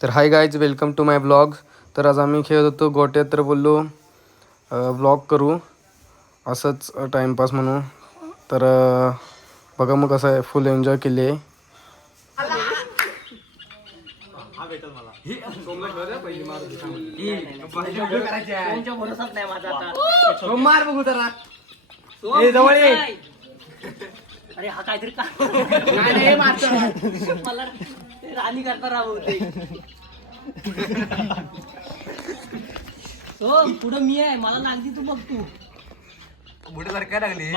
तर hi guys welcome to my blog तर आज आम्ही खेळत होतो गोट्यात तर बोललो ब्लॉग करू. असंच टाईमपास म्हणून. तर बघा मग कसं आहे. फुल एन्जॉय केली आहे? अरे हा काहीतरी राणी करता राहते हो पुढं मी आहे. मला लागली तू बघ तू. बुडे सारखं लागली?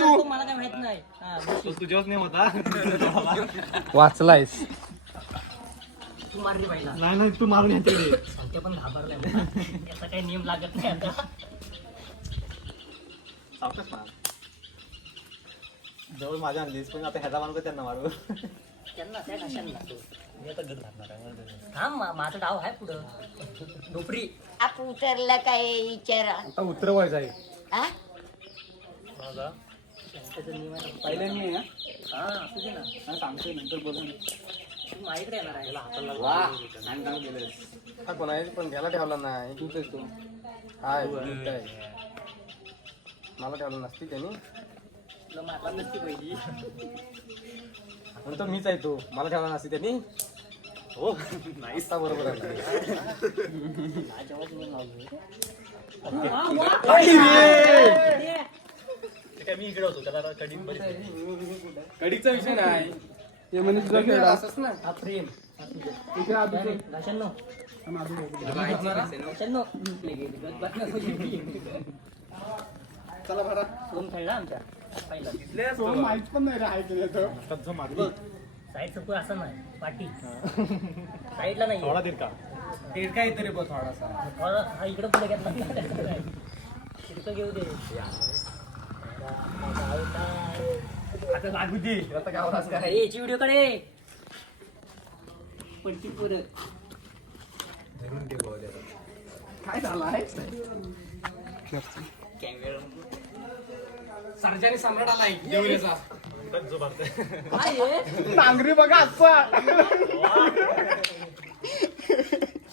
तू. मला काय माहीत नाही. हा, बस. तुझ्याच नाही होता. वाचलायस. तू मारली पहिला नाही नाही तू मारून यांच्याकडे ते पण घाबरलाय मला. याचा काही नियम लागत नाही आता. जवळ माझ्या आणलीस पण आता ह्याचा मारू का त्यांना मारू. त्यांना त्या आहे थांब मा- माझा डाव आहे पुढं. डोपरी आपण उतरला काय विचारा आता उतरवायचं आहे. हा नियम आहे. पहिले मी आहे हा असू दे ना. सांगतोय नंतर तू माझ्याकडे येणार आहे. हा कोणाची पण घ्यायला ठेवला नाही. तूच आहेस तू हाय तूच आहे. मला ठेवलं नसती त्यांनी. तुला मारला नसती पहिली. म्हणतो मीच आहे तू. मला ठेवला नसती त्यांनी. हो. नाही बरोबर मी इकडे होतो. त्याला कडीचा विषय नाही. ते तुझा खेळ असंच ना. हा प्रेम. चला भरा सोम खेळला आमच्या पहिला. माहीत पण नाही राहायचं मारलं साईड सपोर्ट असं नाही पाठी साईडला नाही थोडा देर का? काहीतरी बघ थोडासा. थोडा हा इकडं पुढे घेतला तिकडं घेऊ दे. आता लागू दे. आता गावालाच काय? ए, याची व्हिडिओ कडे पलटी पुरं काय झालाय सर्जानी सम्राट आलाय देवरीचा? नांगरी बघा आजचा.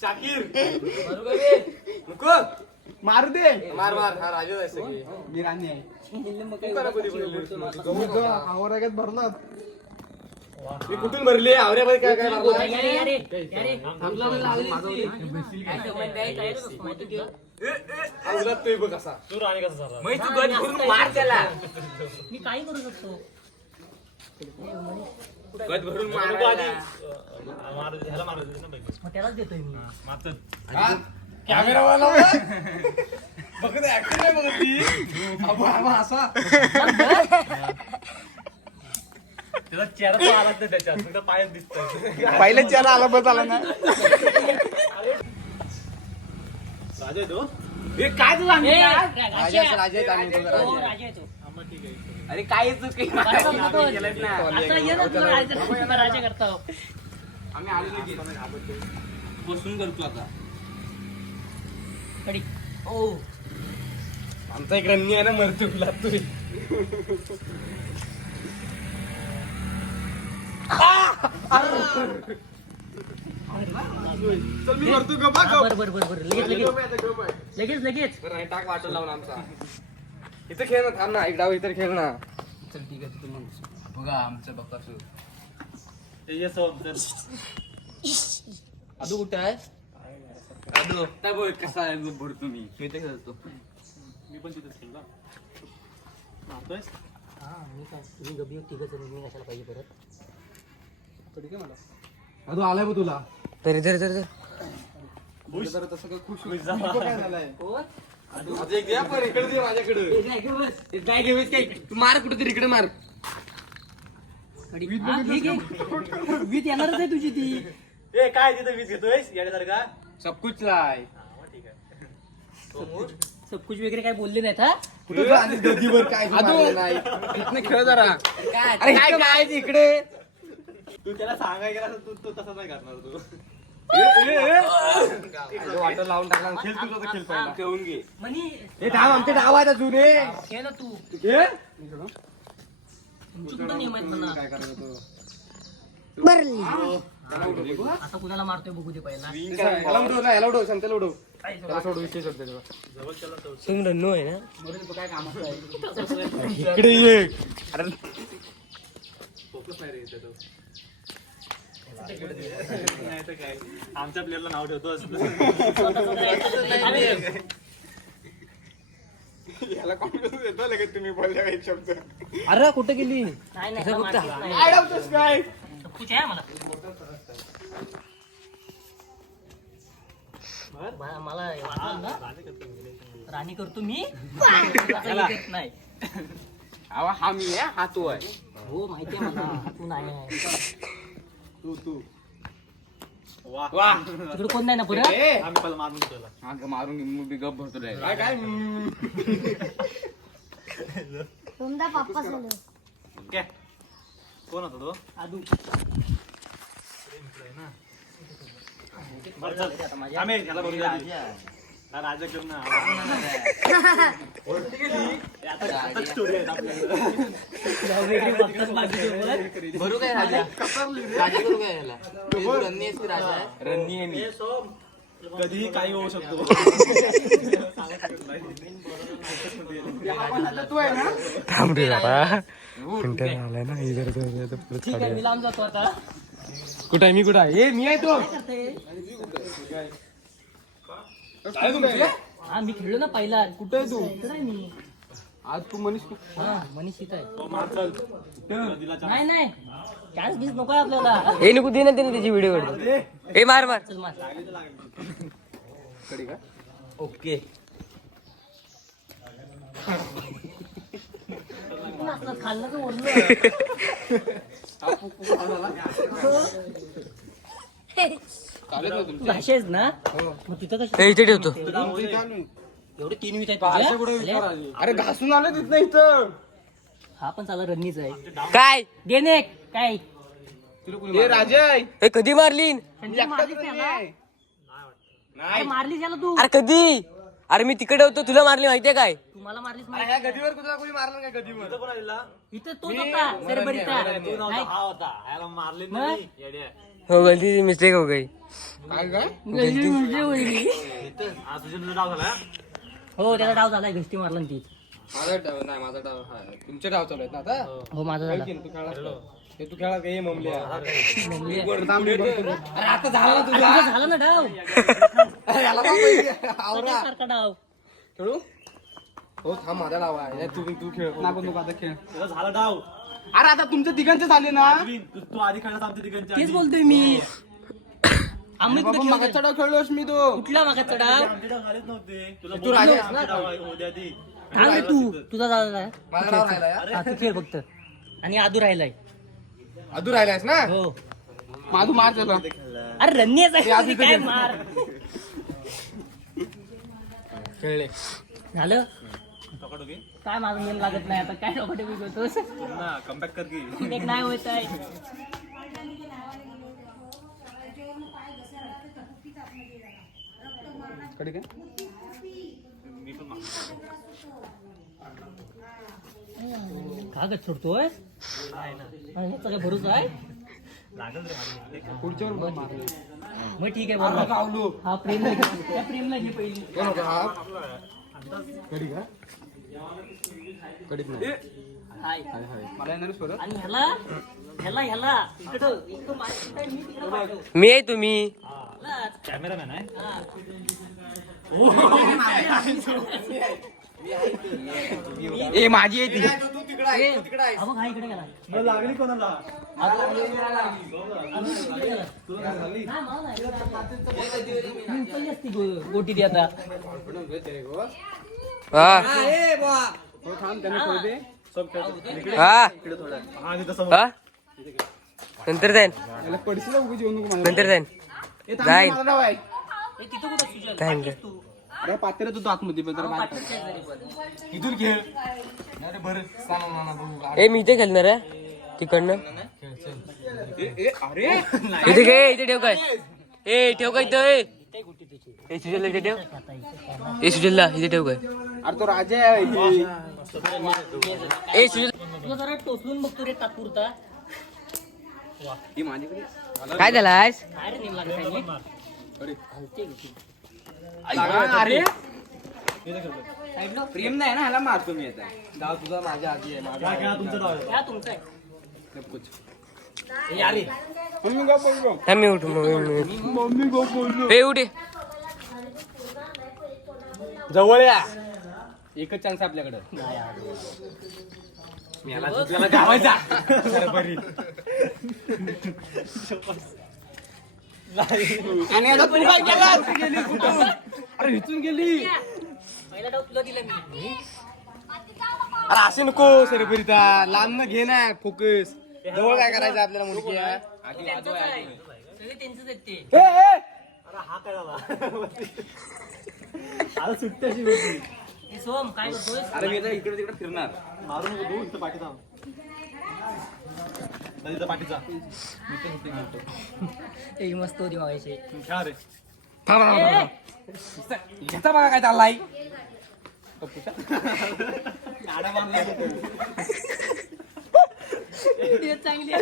शाकीर. मार दे. मार मार. हा राजू आहे सगळी. मी राणी आहे. भरला मी कुठून भरली आवऱ्या बाई काय काय भरला या रे, या रे, या रे. तुला पण लावली होती. काय संबंध आहे? काय रे बस, माहिती तुला? आवलात तू बघ कसा तू राणी कसं झाला मार त्याला. मी काही करू शकतो? गद भरून नको आधी अं, मारू दे, ह्याला मारू दे ना पहिले. मग त्यालाच देतोय मी. मारतात कॅमेरा वाला बघ ऍक्टिंग नाही बघत ती. अबो अबो असा. त्याचा चेहरा तो आलाच नाही त्याच्यात. फक्त पायच दिसतोय. पहिल्या चेहरा आला बस आला ना. तो? हे काय राजा राजा आहे, आम्ही तो हो, राजा राजा आहे तो. आम्हाला ठीक आहे अरे काय चुकी हो. आम्ही आलो बसून करतो आता. आमचा एक रन्नी आहे ना मरतो लागतोय चल मी मरतो ग बा हा, बरं बरं बरं बरं. लगेच लगेच लगेच. लगेच बरं टाक वाटून लावून आमचा. इथं खेळ ना थांब ना एक डाव इथं खेळ ना. चल ठीक आहे तू मग बघा आमचं चल. अदू कुठे आहे? अदू. नाही बोल कसा आहे बुड तुम्ही. मी ते खेळतो. मी पण तिथेच खेळला. मारतोयस? हा मी काय तुम्ही गबी तिघ जण मी कशाला पाहिजे परत? अदू आलाय बघ तुला. तरी हो? घेऊस काय? तू मार कुठे तरी इकडे मार. हा. वीज येणारच आहे तुझी ती. ए काय तिथं वीज घेतोयस? याच्यासारखा? सब कुछ लाय. हा, ठीक आहे. सब कुछ वगैरे काय बोलले नाहीत हा? कुठे गदीवर काय नाही. इथनं खेळ जरा. अरे काय काय इकडे. तू त्याला सांगाय गेला तू तो तसा नाही करणार तू. वाटत लावून टाकला खेळ तुझा तर खेळ पहिला खेळून घे हे डाव आहे जुने खेळ ना तू घे तुमचं नियम आहेत म्हणा काय करायचं तो आता कुणाला मारतोय बघू दे पहिला याला उडव ना याला उडव उडव त्याला सोड विषय सोड त्याच्यावर तुम्ही आहे ना इकडे ये अरे आमच्या प्लेअरला नाव ठेवतो याला कॉन्फिडन्स येतो लगेच तुम्ही बोलल्या एक शब्द अरे कुठे गेली? नाही नाही मारतीच नाही. अडवतोस काय? कुठे आहे मला मला मला वाटलं ना. राणी करतो मी. आता ही नाही हा मी आहे हा तो आहे. हो माहिती आहे मला. तू नाही आहे. तू तू वा. वा तिकडे कोण नाही ना पुढे? आम्ही पहिला मारून ठेवला. माग मारून मग बी गप भरतो काय काय? तुमचा पप्पा सोडून ओके. कोण होता तो? आदू. बरं चल. आम्ही ह्याला बघूया हा, राजा घेऊन भरू काय राजा राजा करू काय याला तू रन्नी आहेस की राजा आहे रन्नी आहे. मी कधीही काही होऊ शकतो थांब रे जरा पिंटर आलाय ना इधर ठीक आहे मी लांब जातो आता. कुठं आहे मी कुठं आहे? ए मी आहे? तो हा मी खेळलो ना पहिला. कुठे आहे तू? आहे मी. आज तू मनीष हा मनीषित आहे. तो मार चल. दिला नाही नाही. चान्स बीस नको आपल्याला. हे नको दे ना त्याने त्याची व्हिडिओ ए मार मार. चल मार. कडी का? ओके. खाल्लं तर ओरलं ना? मग तिथं कसं इथे ठेवतो. एवढे तीन वित आहेत तुझ्या? अरे? घासून आलं तिथं इथं. हा पण चाला रन्नीच आहे. काय? देणे काय? राजा. ए कधी मारली? अरे मारलीस याला तू. अरे कधी? अरे मी तिकडे होतो तुला मारली माहितीये काय? तुम्हाला मारलीस माहिती गदीवर कुठला कोणी मारलं काय गदीवर? इथं तोच होता सरबरीचा. नाही. हा मारले मग? हो गलती मिस्टेक हो गई. काय काय? गल्ली म्हणजे होईल. हा तुझ्या तुझा डाव झाला हो त्याचा डाव झालाय घष्टी मारला ना ती. माझा डाव नाही माझा डाव हा तुमचे डाव चालू आहेत ना आता? हो माझा झाला. तू खेळा हे तू खेळा अरे आता झाला ना तुझा? झाला ना डाव? सारखा डाव. खेळू? हो थांब माझा डाव आहे. तू तू खेळ. नको नको आता खेळ. झाला डाव. अरे आता तुमचे तिघांचे झाले ना. तू तू आधी खेळत आमच्या तिघांच्या तेच आधी. बोलतोय मी. आम्ही कुठे बाबा खेळलोय? मागाचा डाव खेळलोस मी तो. कुठला आमचे डाव झालेच नव्हते. तुला आमचे डाव ती थांब रे तू. तुझा झाला आहे. माझा डाव राहिला यार. हा, तू खेळ फक्त. आणि आदू राहिलाय. अधू राहिलायस ना? हो. माझू मार त्याला. अरे रन्नीच आहे काय मार? खेळले झालं. काय माझं मेल लागत नाही आता? काय डोकं बिघडतोस पुन्हा कमबॅक कर की. एक नाही होत आहे. कडे काय? मी पण मारतो. का गं सोडतोय? नाही. ह्याचा काय भरोसा आहे? मारले मग ठीक आहे बोला गावलो हा प्रेमला घे. त्या प्रेमला घे पहिली. कोण होता? हा कडी का? कडीत नाही. हाय. हाय हाय. मला येणार परत. आणि ह्याला? ह्याला ह्याला. इकडं इकडं माझ्या इकडं, मी तिकडं पाठव. मी आहे तुम्ही. ह्यालाच. कॅमेरामॅन आहे. हा. ए माझी आहे ती. ए, हा बघ, हा इकडे गेला. मला लागली कोणाला? इकडे गेला. नाही, मला नाही. मी उचलली असती गो- गोटी ती आता. हा. हो. हा. हा हा. नंतर जाईन. नंतर जाईन. अरे पात्र तू आतमध्ये. इथून खेळ. ए मी इथे खेळणार आहे. तिकडनं. अरे इथे घे इथे ठेव काय. ए ठेव काय इथं ए. सुजलला इथे ठेव काय? अरे तो राजा आहे. तुला जरा टोचून बघतो रे तात्पुरता ही काय झालास? नेम लागत अरे. साईडला? प्रेम नाही ना ह्याला मारतो मी आता. गाव तुझा माझ्या आधी आहे तुमचं मी उठ मम्मी पे उठे. जवळ या. एकच चान्स आपल्याकडे. आणि आता तू काय केलास? अरे इथून गेली. पहिला डाव तुला दिला मी. अरे असे नको सरेपरीता लांब न घे ना फोकस जवळ काय करायचं आपल्याला मुलगी आहे? त्यांचंच आहे. सगळे त्यांचंच आहेत ते. ए, ए! हा काय झाला आता सुट्टी अशी होती. हे सोम काय करतोय अरे मी आता इकडे तिकडे फिरणार. मारून नको तू इथं पाठीचा इथं मस्त होती मागायची खेळा रे. थांब, थांब, थांब, बघा काय चाललाय गाड्या बांधल्या चांगली.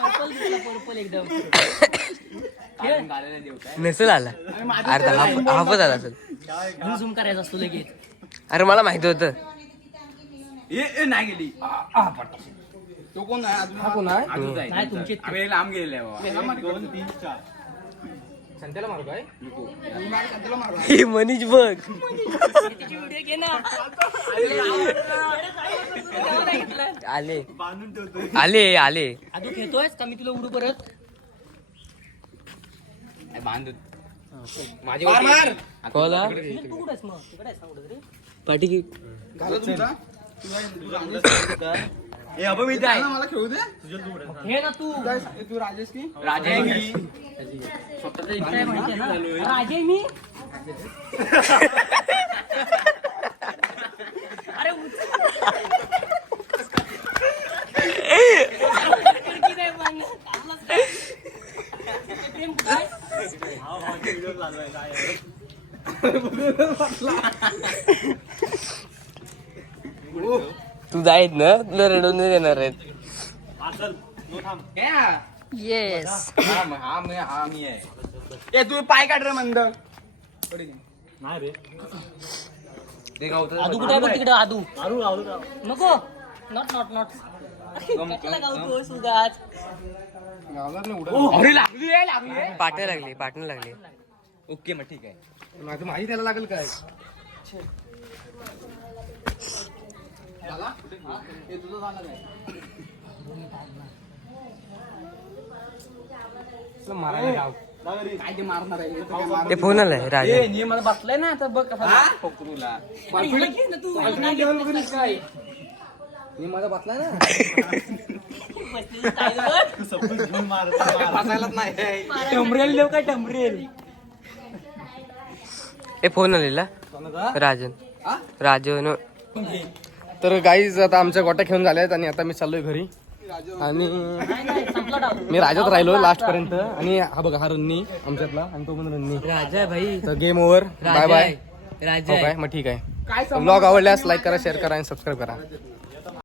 पर्पल दिसला पर्पल एकदम. नसेल आला अर्धा हाफ हाफच आला असेल. झूम झूम करायचा असतो लगेच. अरे मला माहिती होतं. ए नाही गेली. तो कोण आहे अजून? हा कोण आहे? अजून. नाही तुमचे आम्ही लांब गेलेले आहे बाबा दोन तीन चार. संत्याला मारू काय? नको संत्याला मारू हे मनीष बघ. तिची व्हिडिओ घे ना. आले. आले आले. आदू खेळतोयस का? मी तुला उडू परत. माझे मार मार! कोला पाठी की झालं तुमचा. ए अबे मी आहे मला खेळू दे. खेळ ना तू. तू राजेश की? राजा मी. स्वतःचा काय माहितीये ना? राजे मी? अरे उच- खिडकी नाही मागं. थांबलास काय? प्रेम तू जायत ना तुला रडवून नाही देणार आहेत. हा चल नो थांब येस हा म- हा मी हा आहे ए तू पाय काढ रे मंद. नाही रे. ते आदू कुठे बघ तिकडं? आदू. नको. नॉट नॉट नॉट अरे लागली आहे लागली आहे पाटणं लागली पाटणं लागली. ओके मग ठीक आहे. माझं माझी त्याला लागेल काय? झाला? तुझं झालं काय? तुला मारायला गाव. काय ते मारणार आहे? हे ते फोन आलाय राजा. ए, नियमाला बसलाय ना आता बघ कसा तुला. अरे हिला घे ना. बसायलाच नाही. टमरेल देऊ काय टमरेल? हे फोन आलेला राजन? राजन. तर गाईज आता आमच्या गोट्या खेळून झाल्या आहेत आणि आता मी चाललोय घरी. आणि मी राजात राहिलो लास्ट पर्यंत. आणि हा बघा हा रन्नी आमच्यातला आणि तो पण रन्नी. राजा भाई. तर game over bye bye. Raja हो. काय? मग ठीक आहे. ब्लॉग आवडल्यास लाईक करा शेअर करा आणि सबस्क्राईब करा.